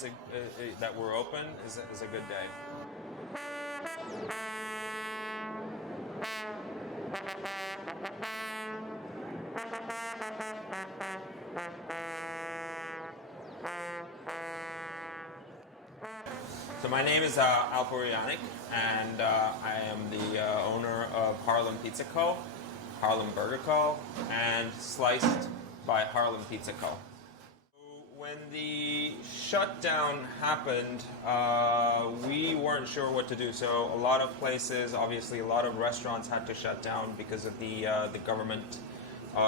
that we're open is a good day. So my name is Alpo Yanik, and I am the owner of Harlem Pizza Co., Harlem Burger Co., and Sliced by Harlem Pizza Co. When the shutdown happened, we weren't sure what to do. So a lot of places, obviously a lot of restaurants had to shut down because of the government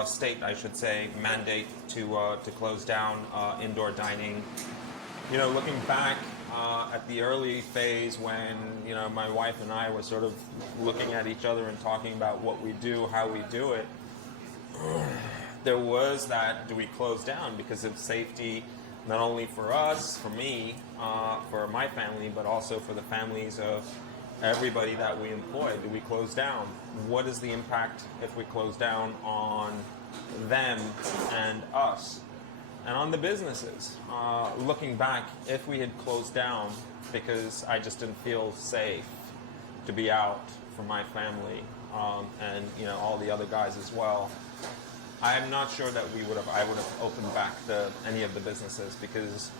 state, I should say, mandate to close down indoor dining. You know, looking back at the early phase when, you know, my wife and I were sort of looking at each other and talking about what we do, how we do it, there was that, do we close down because of safety, not only for us, for me, for my family, but also for the families of everybody that we employ? Do we close down? What is the impact if we close down on them and us? And on the businesses, looking back, if we had closed down because I just didn't feel safe to be out for my family, and you know, all the other guys as well, I'm not sure that I would have opened back any of the businesses, because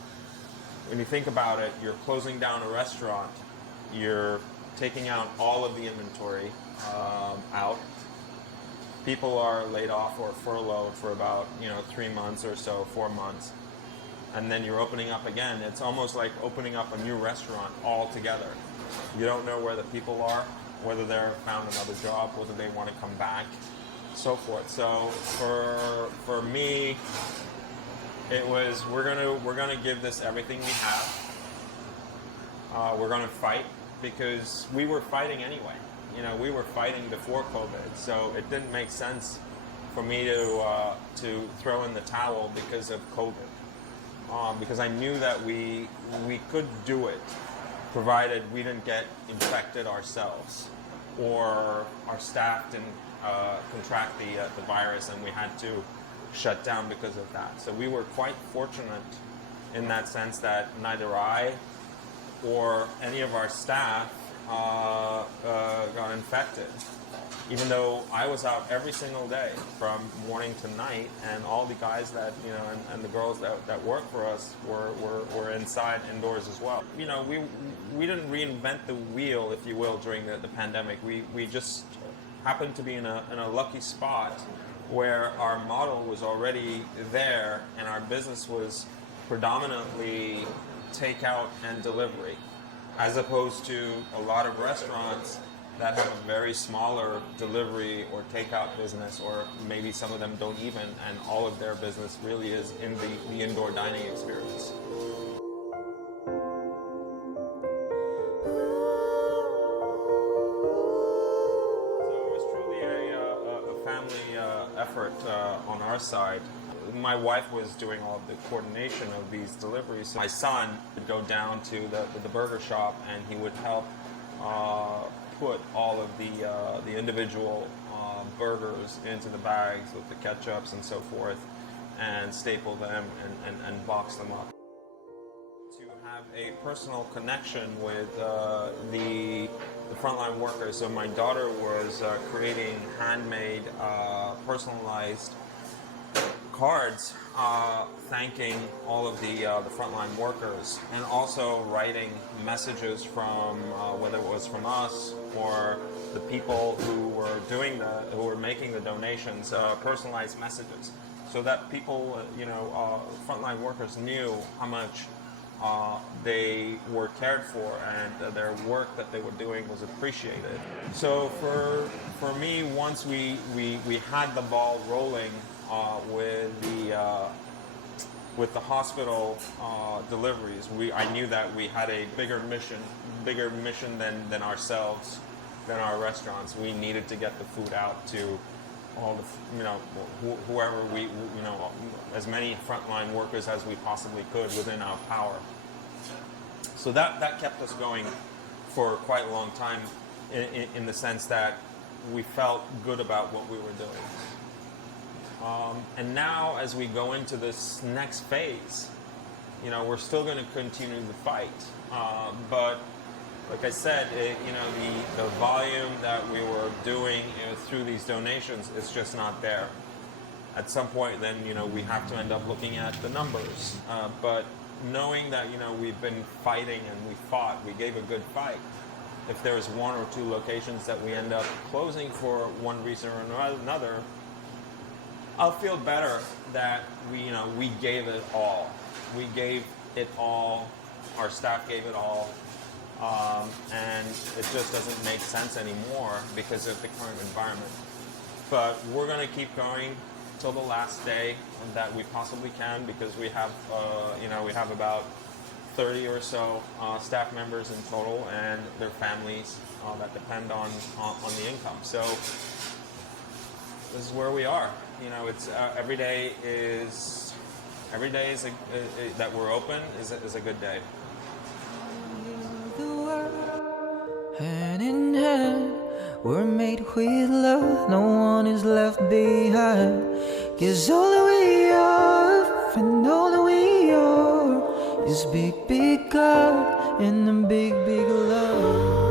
when you think about it, you're closing down a restaurant, you're taking out all of the inventory out. People are laid off or furloughed for about 3 months or so, 4 months, and then you're opening up again. It's almost like opening up a new restaurant altogether. You don't know where the people are, whether they're found another job, whether they want to come back, so forth. So for me, it was we're gonna give this everything we have. We're gonna fight, because we were fighting anyway. You know, we were fighting before COVID, so it didn't make sense for me to throw in the towel because of COVID, because I knew that we could do it, provided we didn't get infected ourselves, or our staff didn't contract the virus and we had to shut down because of that. So we were quite fortunate in that sense that neither I or any of our staff got infected, even though I was out every single day from morning to night, and all the guys that and the girls that work for us were inside, indoors as well. You know, we didn't reinvent the wheel, if you will, during the pandemic. We just happened to be in a lucky spot where our model was already there, and our business was predominantly takeout and delivery, as opposed to a lot of restaurants that have a very smaller delivery or takeout business, or maybe some of them don't even, and all of their business really is in the indoor dining experience. So it was truly a family effort on our side. My wife was doing all of the coordination of these deliveries. My son would go down to the burger shop, and he would help put all of the individual burgers into the bags with the ketchups and so forth, and staple them and box them up. To have a personal connection with the frontline workers. So my daughter was creating handmade, personalized cards thanking all of the frontline workers, and also writing messages from whether it was from us or the people who were making the donations, personalized messages, so that people, frontline workers knew how much they were cared for, and their work that they were doing was appreciated. So for me, once we had the ball rolling with the hospital deliveries, I knew that we had a bigger mission than ourselves, than our restaurants. We needed to get the food out to all the, whoever as many frontline workers as we possibly could within our power. So that kept us going for quite a long time, in the sense that we felt good about what we were doing. And now, as we go into this next phase, we're still going to continue the fight. But like I said, the volume that we were doing through these donations is just not there. At some point, then we have to end up looking at the numbers. But knowing that we've been fighting and we gave a good fight. If there's one or two locations that we end up closing for one reason or another, I'll feel better that we gave it all. We gave it all. Our staff gave it all. And it just doesn't make sense anymore because of the current environment. But we're going to keep going till the last day that we possibly can, because we have about 30 or so staff members in total, and their families that depend on the income. So this is where we are. It's every day that we're open is a good day. Hand in hand, we're made with love. No one is left behind. 'Cause all that we are, and all that we are, is big, big God and a big, big love.